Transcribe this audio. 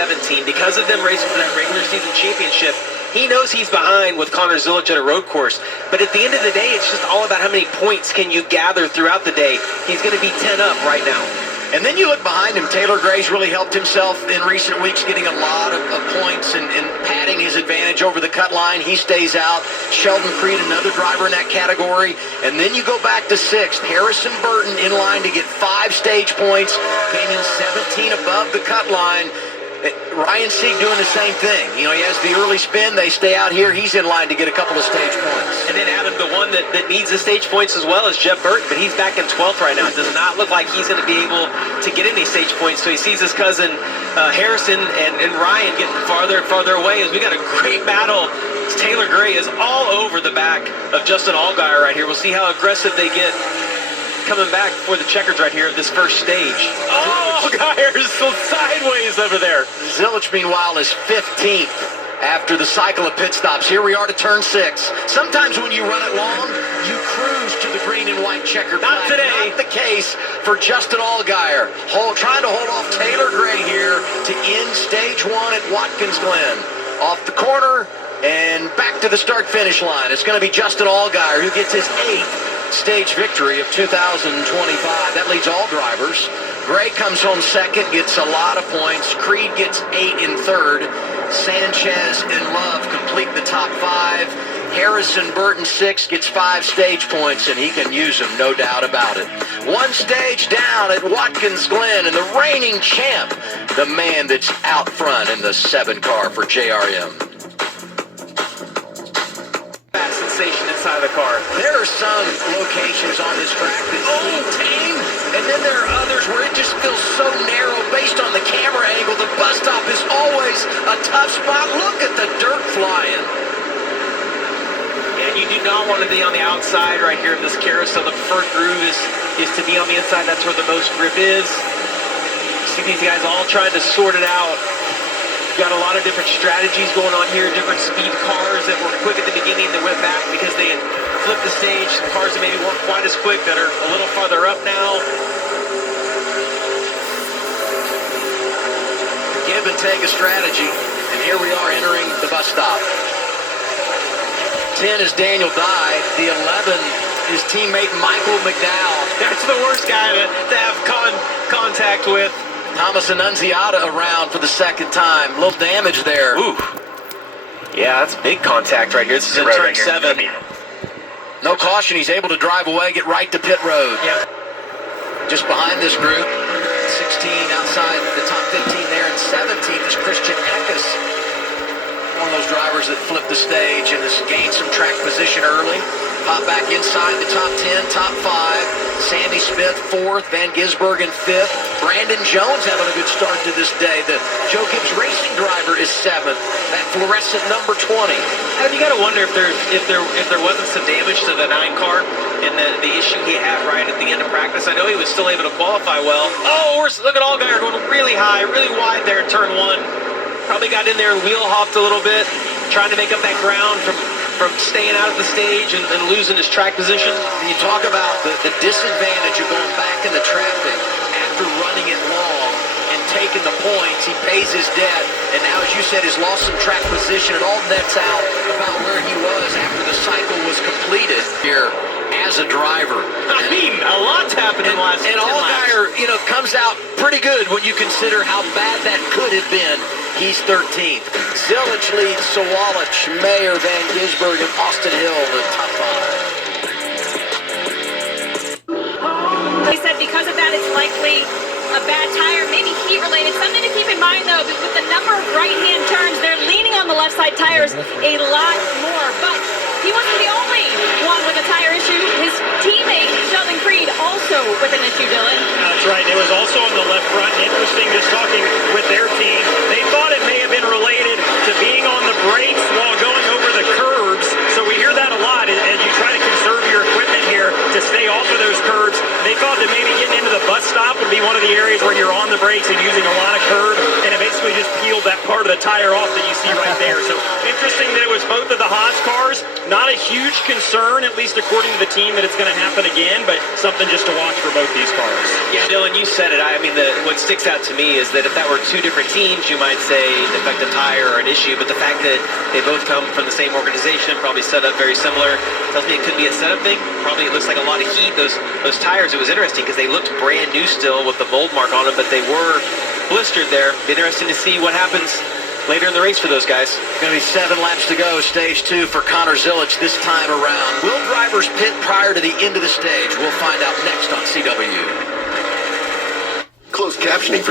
17. Because of them racing for that regular season championship, he knows he's behind with Connor Zilic at a road course. But at the end of the day, it's just all about how many points can you gather throughout the day. He's going to be 10 up right now. And then you look behind him, Taylor Gray's really helped himself in recent weeks, getting a lot of points and padding his advantage over the cut line. He stays out. Sheldon Creed, another driver in that category. And then you go back to 6th. Harrison Burton in line to get 5 stage points. Came in 17 above the cut line. Ryan Sieg doing the same thing. You know, he has the early spin. They stay out here. He's in line to get a couple of stage points. And then Adam, the one that needs the stage points as well is Jeff Burton, but he's back in 12th right now. It does not look like he's going to be able to get any stage points. So he sees his cousin Harrison and Ryan getting farther and farther away as we got a great battle. Taylor Gray is all over the back of Justin Allgaier right here. We'll see how aggressive they get coming back for the checkers right here at this first stage. Oh, Allgaier is still sideways over there. Zilic, meanwhile, is 15th after the cycle of pit stops. Here we are to turn 6. Sometimes when you run it long, you cruise to the green and white checker flag. Not today. Not the case for Justin Allgaier. Trying to hold off Taylor Gray here to end stage 1 at Watkins Glen. Off the corner and back to the start-finish line. It's going to be Justin Allgaier who gets his 8th stage victory of 2025. That leads all drivers. Gray comes home 2nd, gets a lot of points. Creed gets 8 in 3rd. Sanchez and Love complete the top 5. Harrison Burton 6 gets 5 stage points, and he can use them, no doubt about it. 1 stage down at Watkins Glen, and the reigning champ, the man that's out front in the 7 car for JRM. Inside the car. There are some locations on this track that seem tame, and then there are others where it just feels so narrow based on the camera angle. The bus stop is always a tough spot. Look at the dirt flying. And you do not want to be on the outside right here of this carousel. The preferred groove is to be on the inside. That's where the most grip is. See these guys all trying to sort it out. Got a lot of different strategies going on here, different speed cars that were quick at the beginning that went back because they had flipped the stage. Cars that maybe weren't quite as quick that are a little farther up now. Give and take a strategy, and here we are entering the bus stop. 10 is Daniel Dye. The 11 is teammate Michael McDowell. That's the worst guy to have contact with. Thomas Annunziata around for the 2nd time. A little damage there. Ooh. Yeah, that's big contact right here. This is in turn 7. No caution. He's able to drive away, get right to pit road. Yep. Just behind this group, 16 outside the top 15 there, and 17 is Christian Eckes. One of those drivers that flipped the stage and has gained some track position early. Pop back inside the top 10, top 5. Sammy Smith 4th, Van Gisbergen 5th. Brandon Jones having a good start to this day. The Joe Gibbs Racing driver is 7th. That fluorescent number 20. Adam, you got to wonder if there wasn't some damage to the 9 car and the issue he had right at the end of practice. I know he was still able to qualify well. Oh, look at Allgaier going really high, really wide there in turn 1. Probably got in there and wheel hopped a little bit, trying to make up that ground from staying out of the stage and losing his track position. You talk about the disadvantage of going back in the traffic after running it long and taking the points. He pays his debt, and now, as you said, has lost some track position. It all nets out about where he was after the cycle was completed here as a driver. I mean, a lot's happened in the last 10 laps. And Allgaier, comes out pretty good when you consider how bad that could have been. He's 13th. Zilic leads Sawalich, Mayer, Van Gisbergen, Austin Hill, the top 5. He said because of that, it's likely a bad tire, maybe heat-related. Something to keep in mind, though, with the number of right-hand turns, they're leaning on the left side tires a lot more. But he wasn't the only one with a tire issue. His teammate, Sheldon Creed, also with an issue, Dylan. That's right. It was also on the left front. Interesting, just talking with their team. They thought it may have been related to being on the brakes while going over the curbs. So we hear that a lot as you try to conserve your equipment here to stay off of those curbs. They thought that maybe getting into the bus stop would be one of the areas where you're on the brakes and using a lot of curb, and it basically just peeled that part of the tire off that you see right there. So interesting that it was both of the Haas cars. Not a huge concern, at least according to the team, that it's going to happen again, but something just to watch for both these cars. Yeah, Dylan, you said it. I mean, what sticks out to me is that if that were two different teams, you might say defective tire or an issue, but the fact that they both come from the same organization, probably set up very similar, tells me it could be a setup thing. Probably it looks like a lot of heat. Those tires, it was interesting because they looked brand new still with the mold mark on them, but they were blistered there. Be interesting to see what happens later in the race for those guys. Going to be 7 laps to go, stage 2 for Connor Zilic this time around. Will drivers pit prior to the end of the stage? We'll find out next on CW. Closed captioning for